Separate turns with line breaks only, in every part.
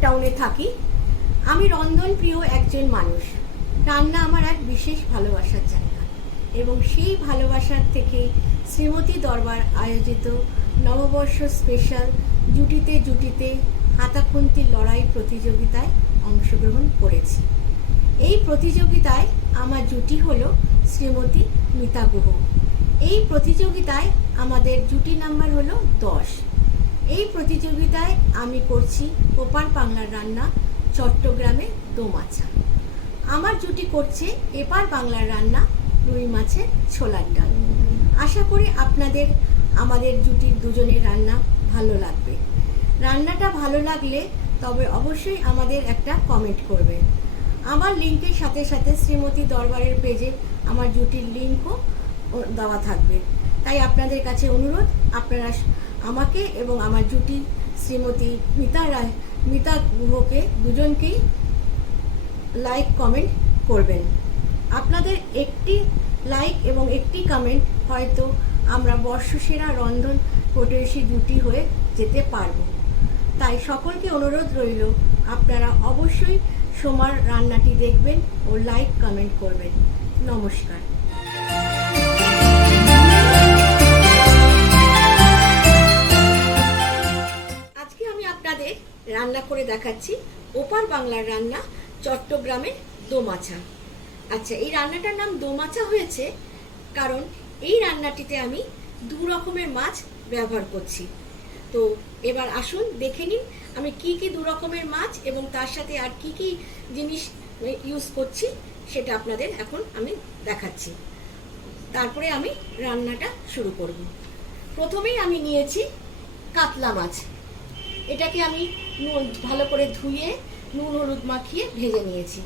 টাউনে থাকি। আমি রন্ধন প্রিয় একজন মানুষ। রান্না আমার এক বিশেষ ভালোবাসার জায়গা। এবং সেই ভালোবাসার থেকে শ্রীমতী দরবার আয়োজিত নববর্ষ স্পেশাল জুটিতে জুটিতে হাতাখুন্তির লড়াই প্রতিযোগিতায় অংশগ্রহণ করেছি। এই প্রতিযোগিতায় আমার জুটি হল শ্রীমতী মিতা গুহ। এই প্রতিযোগিতায় আমাদের জুটি নাম্বার হলো দশ। এই প্রতিযোগিতায় আমি করছি ওপার বাংলার রান্না, চট্টগ্রামে দোমাচা আমার জুটি করছে এপার বাংলার রান্না, রুই মাছের ছোলার ডাল। আশা করি আপনাদের আমাদের জুটির দুজনের রান্না ভালো লাগবে। রান্নাটা ভালো লাগলে তবে অবশ্যই আমাদের একটা কমেন্ট করবে। আমার লিঙ্কের সাথে সাথে শ্রীমতী দরবারের পেজে আমার জুটির লিঙ্কও দেওয়া থাকবে। তাই আপনাদের কাছে অনুরোধ, আপনারা আমাকে এবং আমার জুটি শ্রীমতী মিতা রায়, মিতা গুহকে দুজনকেই লাইক কমেন্ট করবেন। আপনাদের একটি লাইক এবং একটি কমেন্ট হয়তো আমরা বর্ষসেরা রন্ধন প্রতিবেশী জুটি হয়ে যেতে পারব। তাই সকলকে অনুরোধ রইল, আপনারা অবশ্যই সোমার রান্নাটি দেখবেন ও লাইক কমেন্ট করবেন। নমস্কার। করে দেখাচ্ছি ওপার বাংলার রান্না চট্টগ্রামের দোমাছা। আচ্ছা এই রান্নাটার নাম দোমাছা হয়েছে কারণ এই রান্নাটিতে আমি দু রকমের মাছ ব্যবহার করছি। তো এবার আসুন, দেখে নিন আমি কি কি দু রকমের মাছ এবং তার সাথে আর কি কি জিনিস ইউজ করছি, সেটা আপনাদের এখন আমি দেখাচ্ছি। তারপরে আমি রান্নাটা শুরু করব। প্রথমেই আমি নিয়েছি কাতলা মাছ। এটাকে আমি নুন ভালো করে ধুয়ে নুন হলুদ মাখিয়ে ভেজে নিয়েছি।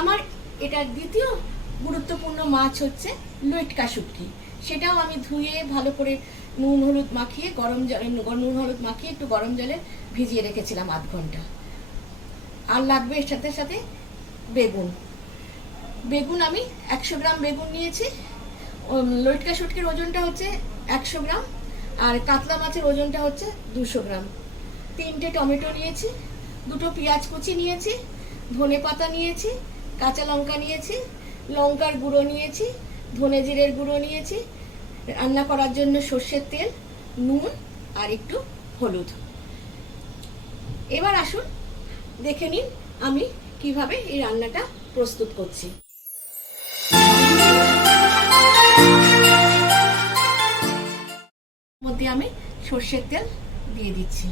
আমার এটার দ্বিতীয় গুরুত্বপূর্ণ মাছ হচ্ছে লইটকা শুটকি। সেটাও আমি ধুয়ে ভালো করে নুন হলুদ মাখিয়ে গরম জলে নুন হলুদ মাখিয়ে একটু গরম জলে ভিজিয়ে রেখেছিলাম আধ ঘণ্টা। আর লাগবে এর সাথে সাথে বেগুন। বেগুন আমি একশো গ্রাম বেগুন নিয়েছি। লইটকা শুটকির ওজনটা হচ্ছে একশো গ্রাম আর কাতলা মাছের ওজনটা হচ্ছে দুশো গ্রাম। তিনটে টমেটো নিয়েছি, দুটো পেঁয়াজ কুচি নিয়েছি, ধনে পাতা নিয়েছি, কাঁচা লঙ্কা নিয়েছি, লঙ্কার গুঁড়ো নিয়েছি, ধনে জিরের গুঁড়ো নিয়েছি, রান্না করার জন্য সর্ষের তেল, নুন আর একটু হলুদ। এবার আসুন, দেখে নিন আমি কীভাবে এই রান্নাটা প্রস্তুত করছি। মধ্যে আমি সর্ষের তেল দিয়ে দিচ্ছি।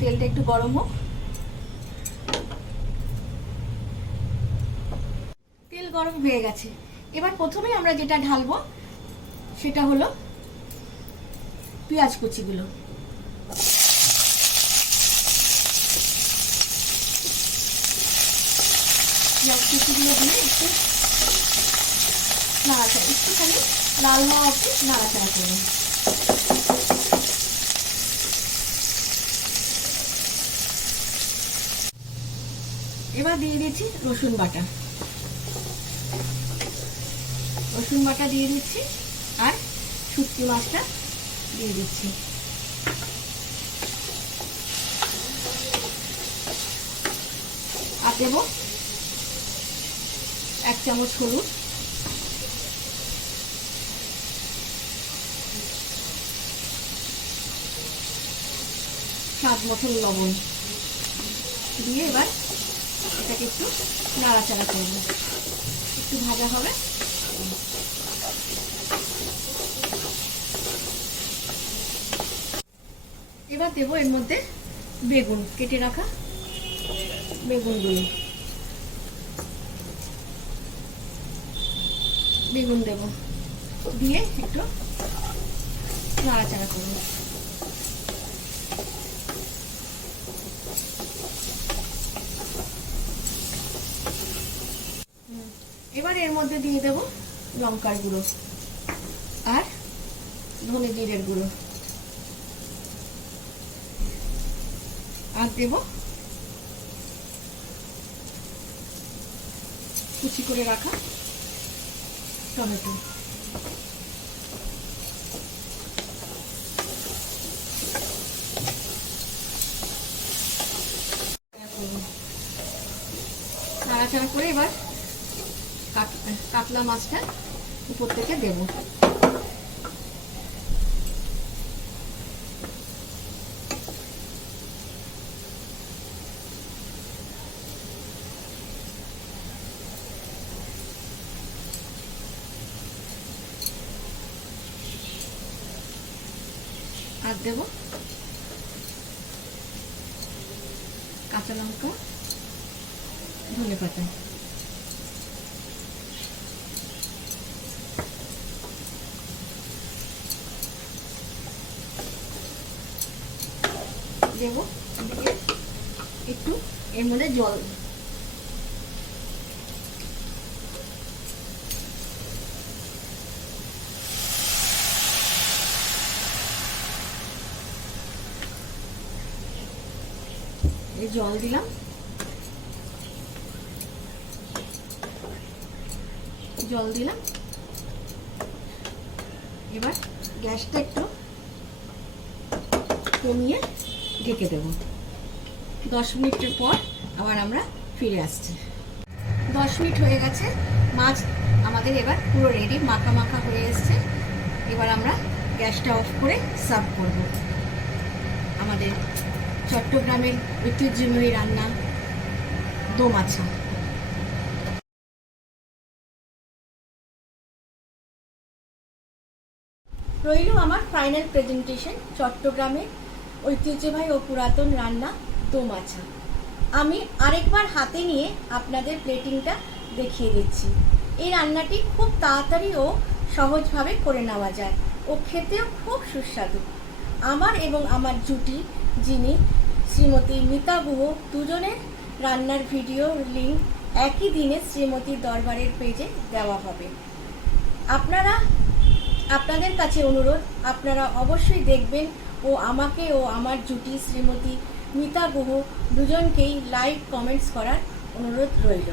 তেলটা একটু গরম হোক। তেল গরম হয়ে গেছে। এবার প্রথমে আমরা যেটা ঢালবো, সেটা হলো পেঁয়াজ কুচিগুলো। পেঁয়াজ কুচিগুলো দিয়ে একটু নাড়াচাড়া, একটুখানি লাল হওয়া অবধি নাড়াচাড়া করব এবার দিয়ে দিচ্ছি রসুন বাটা। রসুন বাটা দিয়ে দিচ্ছি আর শুটকি মাছটা দিয়ে দিচ্ছি। আর দেবো এক চামচ হলুদ। স্বাদ মতন লবণ। দিয়ে এবার এটাকে একটু নাড়াচাড়া করব একটু ভাজা হবে। এবার দেবো এর মধ্যে বেগুন কেটে রাখা বেগুনগুলো। বেগুন দেবো। দিয়ে একটু নাড়াচাড়া করব এবার এর মধ্যে দিয়ে দেব লঙ্কার গুঁড়ো আর ধনে জিরের গুঁড়ো। আর দেব কুচি করে রাখা টমেটো। নাড়াচাড়া করে এবার কাতলা মাছটা উপর থেকে দেব। আর দেব কাঁচা লঙ্কা ধনে পাতা। দেব। দিয়ে একটু, এর মধ্যে জল। এই জল দিলাম। জল দিলাম। এবার গ্যাসটা একটু কমিয়ে ঢেকে দেব। দশ মিনিটের পর আবার আমরা ফিরে আসছি। দশ মিনিট হয়ে গেছে, মাছ আমাদের এবার পুরো রেডি মাখা মাখা হয়ে এসছে। এবার আমরা গ্যাসটা অফ করে সার্ভ করব। আমাদের চট্টগ্রামের ঐতিহ্যময়ী রান্না দোমাছা রইল আমার ফাইনাল প্রেজেন্টেশন চট্টগ্রামের ঐতিহ্যবাহী ও পুরাতন রান্না দোমাছা আমি আরেকবার হাতে নিয়ে আপনাদের প্লেটিংটা দেখিয়ে দিচ্ছি। এই রান্নাটি খুব তাড়াতাড়ি ও সহজভাবে করে নেওয়া যায় ও খেতেও খুব সুস্বাদু। আমার এবং আমার জুটি, যিনি শ্রীমতী মিতা গুহ, দুজনের রান্নার ভিডিও লিঙ্ক একই দিনে শ্রীমতীর দরবারের পেজে দেওয়া হবে। আপনারা, আপনাদের কাছে অনুরোধ, আপনারা অবশ্যই দেখবেন ও আমাকে ও আমার জুটি শ্রীমতী মিতা গুহ দুজনকেই লাইক কমেন্টস করার অনুরোধ রইল।